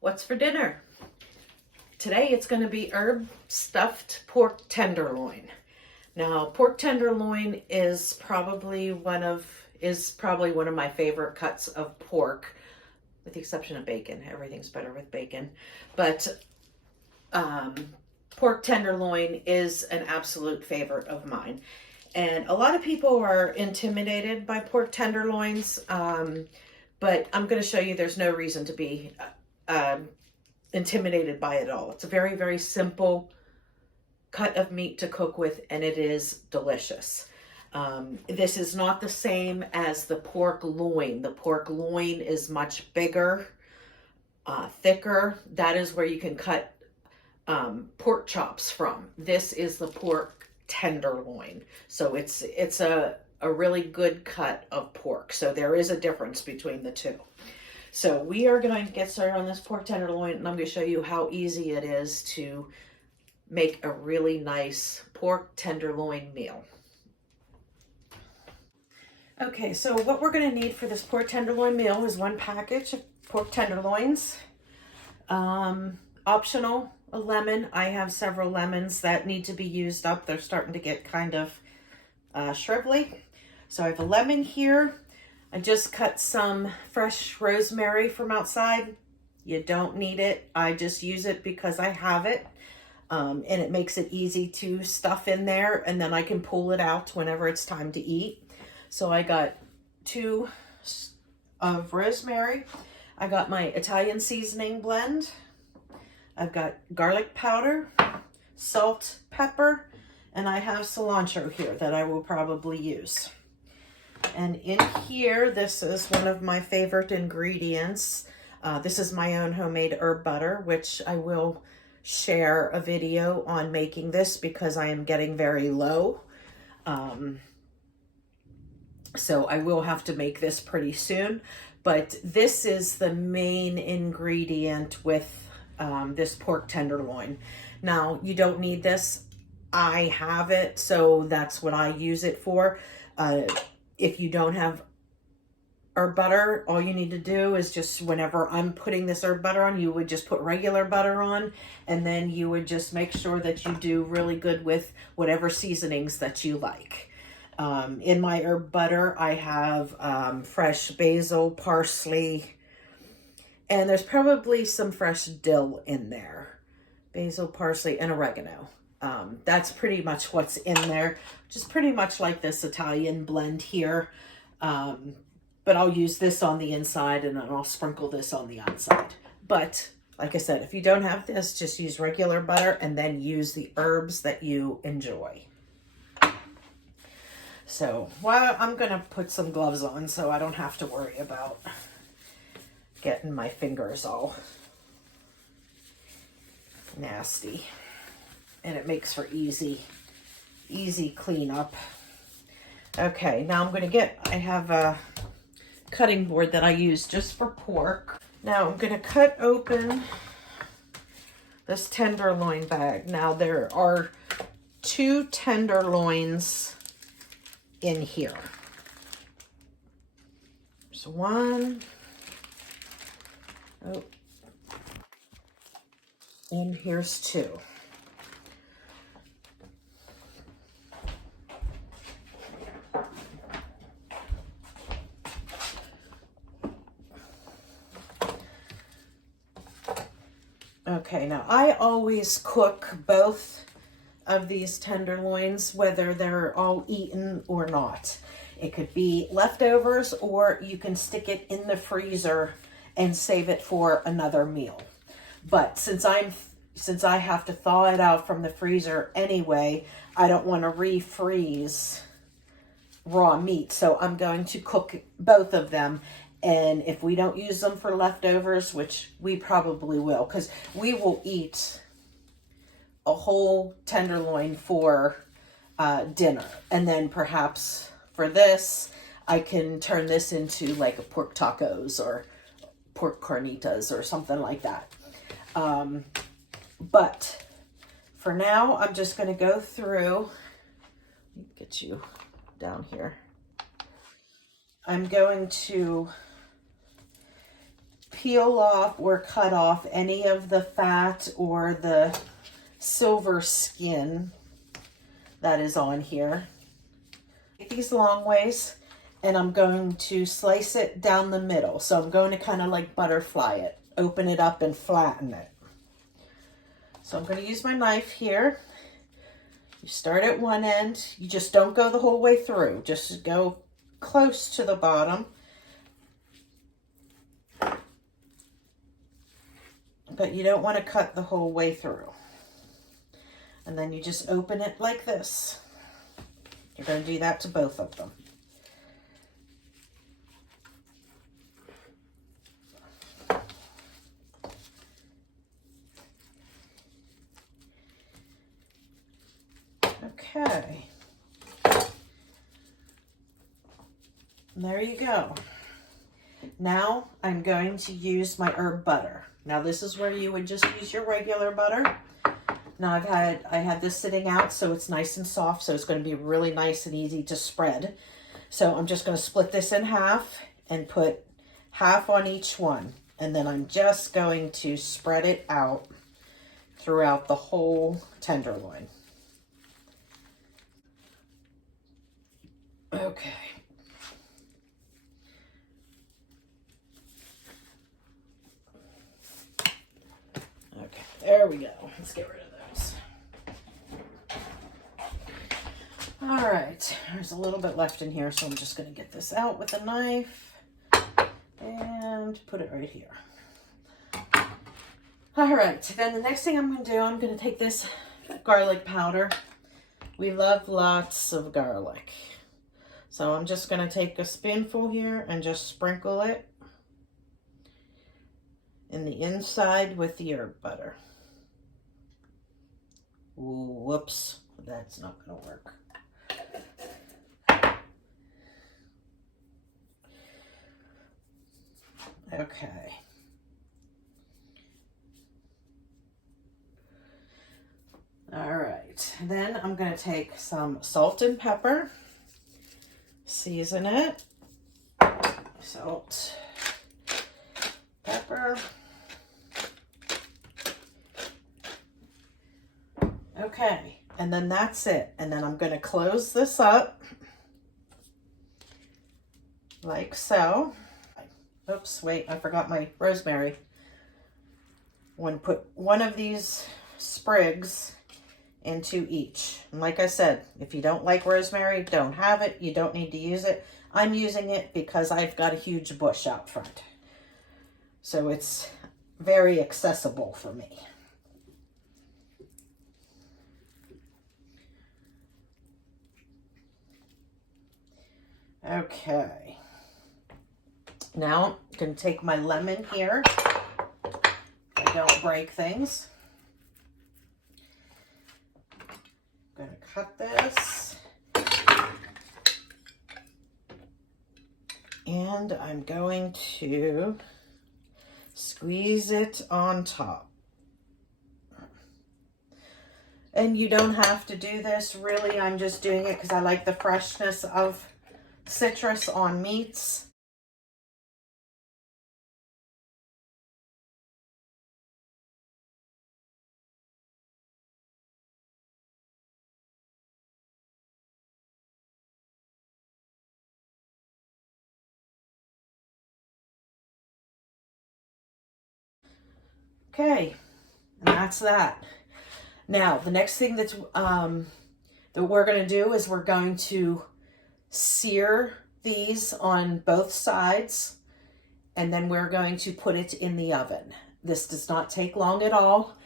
What's for dinner? Today it's going to be herb stuffed pork tenderloin. Now, pork tenderloin is probably one of my favorite cuts of pork, with the exception of bacon. Everything's better with bacon, but pork tenderloin is an absolute favorite of mine. And a lot of people are intimidated by pork tenderloins, but I'm going to show you there's no reason to be intimidated by it all. It's a very, very simple cut of meat to cook with, and it is delicious. This is not the same as the pork loin. The pork loin is much bigger, thicker. That is where you can cut pork chops from. This is the pork tenderloin. So it's a really good cut of pork. So there is a difference between the two. So we are going to get started on this pork tenderloin, and I'm going to show you how easy it is to make a really nice pork tenderloin meal. Okay, so what we're going to need for this pork tenderloin meal is one package of pork tenderloins. Optional, a lemon. I have several lemons that need to be used up. They're starting to get kind of shrivelly. So I have a lemon here. I just cut some fresh rosemary from outside. You don't need it. I just use it because I have it. And it makes it easy to stuff in there, and then I can pull it out whenever it's time to eat. So I got 2 of rosemary. I got my Italian seasoning blend. I've got garlic powder, salt, pepper, and I have cilantro here that I will probably use. And in here, this is one of my favorite ingredients. This is my own homemade herb butter, which I will share a video on making this because I am getting very low. So I will have to make this pretty soon. But this is the main ingredient with this pork tenderloin. Now, you don't need this. I have it, so that's what I use it for. If you don't have herb butter, all you need to do is just, whenever I'm putting this herb butter on, you would just put regular butter on, and then you would just make sure that you do really good with whatever seasonings that you like. In my herb butter, I have fresh basil, parsley, and there's probably some fresh dill in there. Basil, parsley, and oregano. That's pretty much what's in there. Just pretty much like this Italian blend here. But I'll use this on the inside, and then I'll sprinkle this on the outside. But like I said, if you don't have this, just use regular butter and then use the herbs that you enjoy. So, well, I'm going to put some gloves on so I don't have to worry about getting my fingers all nasty. And it makes for easy cleanup. Okay, now I'm going to I have a cutting board that I use just for pork. Now I'm going to cut open this tenderloin bag. Now there are 2 tenderloins in here. There's one. Oh. And here's 2. Okay, now I always cook both of these tenderloins, whether they're all eaten or not. It could be leftovers, or you can stick it in the freezer and save it for another meal. But since I have to thaw it out from the freezer anyway, I don't want to refreeze raw meat. So I'm going to cook both of them. And if we don't use them for leftovers, which we probably will, because we will eat a whole tenderloin for dinner. And then perhaps for this, I can turn this into like a pork tacos or pork carnitas or something like that. But for now, I'm just going to go through, get you down here. I'm going to peel off or cut off any of the fat or the silver skin that is on here. Take these long ways, and I'm going to slice it down the middle. So I'm going to kind of like butterfly it, open it up and flatten it. So I'm going to use my knife here. You start at one end. You just don't go the whole way through. Just go close to the bottom. But you don't want to cut the whole way through. And then you just open it like this. You're going to do that to both of them. Okay. There you go. Now I'm going to use my herb butter. Now this is where you would just use your regular butter. Now I had this sitting out, so it's nice and soft, so it's going to be really nice and easy to spread. So I'm just going to split this in half and put half on each one. And then I'm just going to spread it out throughout the whole tenderloin. Okay. Okay, there we go. Let's get rid of those. All right, there's a little bit left in here, so I'm just going to get this out with a knife and put it right here. All right, then the next thing I'm going to do, I'm going to take this garlic powder. We love lots of garlic. So I'm just going to take a spoonful here and just sprinkle it in the inside with the herb butter. Ooh, whoops, that's not going to work. Okay. All right, then I'm going to take some salt and pepper. Season it. Salt, pepper. Okay, and then that's it. And then I'm going to close this up like so. Oops, wait, I forgot my rosemary. Put one of these sprigs into each. And like I said, if you don't like rosemary, don't have it. You don't need to use it. I'm using it because I've got a huge bush out front. So it's very accessible for me. Okay. Now I'm going to take my lemon here. I don't break things. I'm going to cut this. And I'm going to squeeze it on top. And you don't have to do this, really. I'm just doing it because I like the freshness of citrus on meats. Okay, and that's that. Now, the next thing that we're going to do is we're going to sear these on both sides, and then we're going to put it in the oven. This does not take long at all.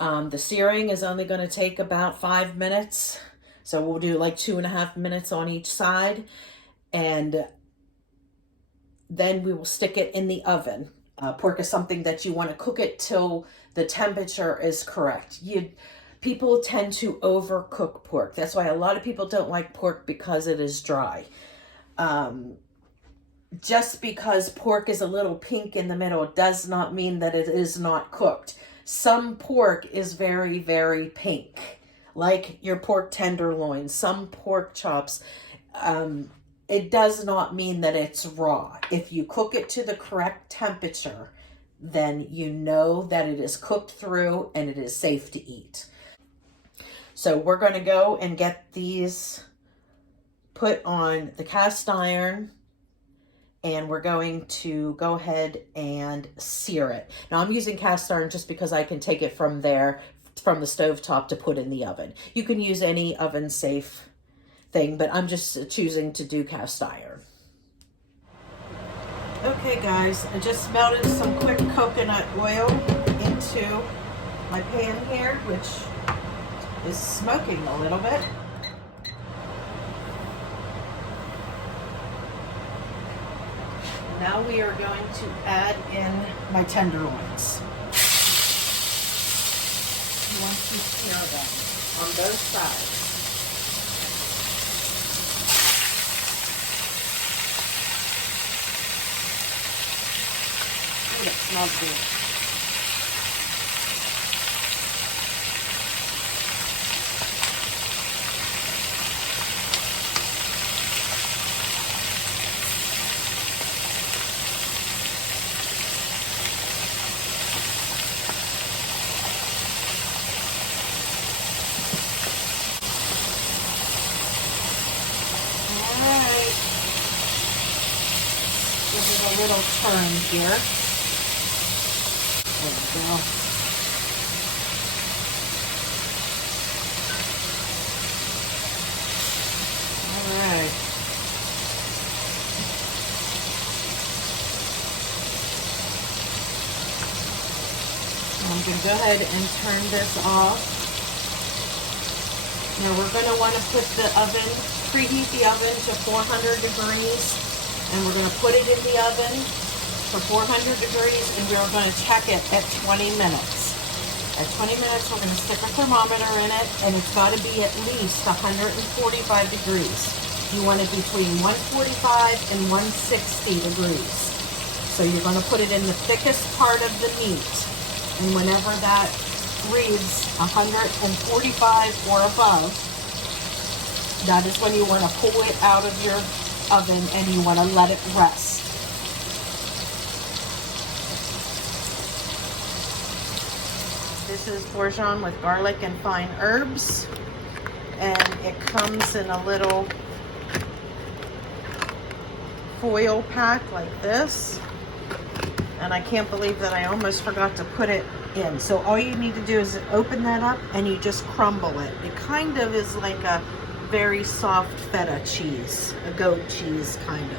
The searing is only going to take about 5 minutes. So we'll do like 2.5 minutes on each side, and then we will stick it in the oven. Pork is something that you want to cook it till the temperature is correct. People tend to overcook pork. That's why a lot of people don't like pork, because it is dry. Just because pork is a little pink in the middle does not mean that it is not cooked. Some pork is very, very pink, like your pork tenderloin, some pork chops. It does not mean that it's raw. If you cook it to the correct temperature, then you know that it is cooked through and it is safe to eat. So we're going to go and get these put on the cast iron, and we're going to go ahead and sear it. Now I'm using cast iron just because I can take it from there, from the stovetop, to put in the oven. You can use any oven safe thing, but I'm just choosing to do cast iron. Okay guys, I just melted some quick coconut oil into my pan here, which is smoking a little bit. Now we are going to add in my tenderloins. Once you sear them on both sides. Ooh, that smells good. Give it a little turn here. There we go. All right. I'm going to go ahead and turn this off. Now we're going to want to put the oven, preheat the oven to 400 degrees. And we're going to put it in the oven for 400 degrees, and we're going to check it at 20 minutes. At 20 minutes, we're going to stick a thermometer in it, and it's got to be at least 145 degrees. You want it between 145 and 160 degrees. So you're going to put it in the thickest part of the meat, and whenever that reads 145 or above, that is when you want to pull it out of your oven and you want to let it rest. This is bourguignon with garlic and fine herbs, and it comes in a little foil pack like this, and I can't believe that I almost forgot to put it in. So all you need to do is open that up and you just crumble it. It kind of is like a very soft feta cheese, a goat cheese kind of.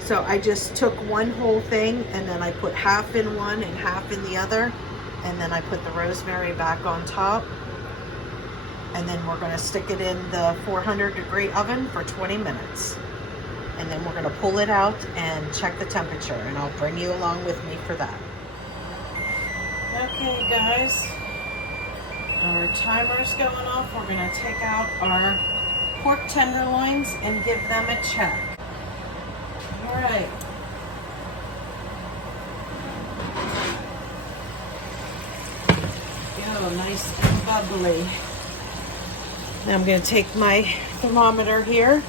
So I just took one whole thing and then I put half in one and half in the other, and then I put the rosemary back on top, and then we're going to stick it in the 400-degree oven for 20 minutes, and then we're going to pull it out and check the temperature, and I'll bring you along with me for that. Okay guys, our timer's going off. We're going to take out our pork tenderloins and give them a check. All right. Go, nice and bubbly. Now I'm going to take my thermometer here,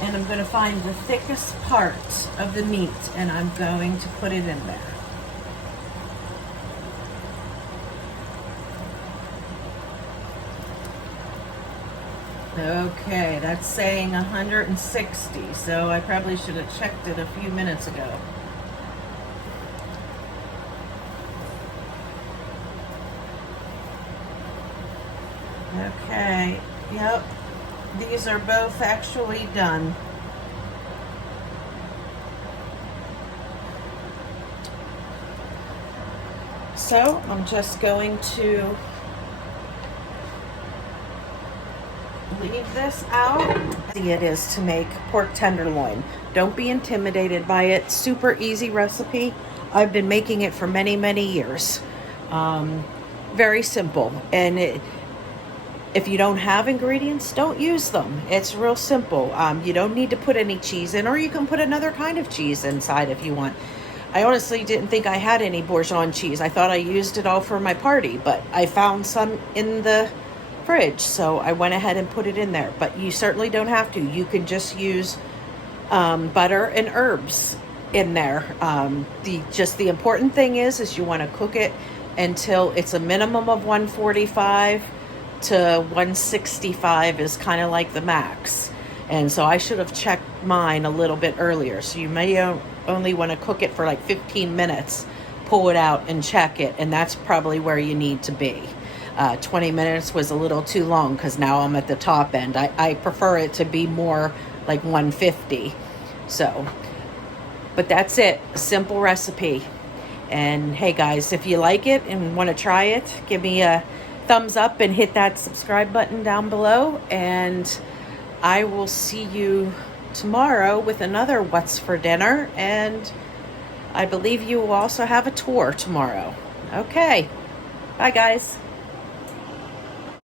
and I'm going to find the thickest part of the meat, and I'm going to put it in there. Okay, that's saying 160, so I probably should have checked it a few minutes ago. Okay, yep, these are both actually done. So I'm just going to leave this out. It is to make pork tenderloin. Don't be intimidated by it. Super easy recipe. I've been making it for many, many years. Very simple. And if you don't have ingredients, don't use them. It's real simple. You don't need to put any cheese in, or you can put another kind of cheese inside if you want. I honestly didn't think I had any bourguignon cheese. I thought I used it all for my party, but I found some in the fridge, so I went ahead and put it in there. But you certainly don't have to. You can just use butter and herbs in there. The important thing is you want to cook it until it's a minimum of 145 to 165 is kind of like the max. And so I should have checked mine a little bit earlier. So you may only want to cook it for like 15 minutes, pull it out and check it. And that's probably where you need to be. 20 minutes was a little too long because now I'm at the top end. I prefer it to be more like 150. So, but that's it. A simple recipe. And hey guys, if you like it and want to try it, give me a thumbs up and hit that subscribe button down below. And I will see you tomorrow with another What's for Dinner. And I believe you will also have a tour tomorrow. Okay. Bye guys.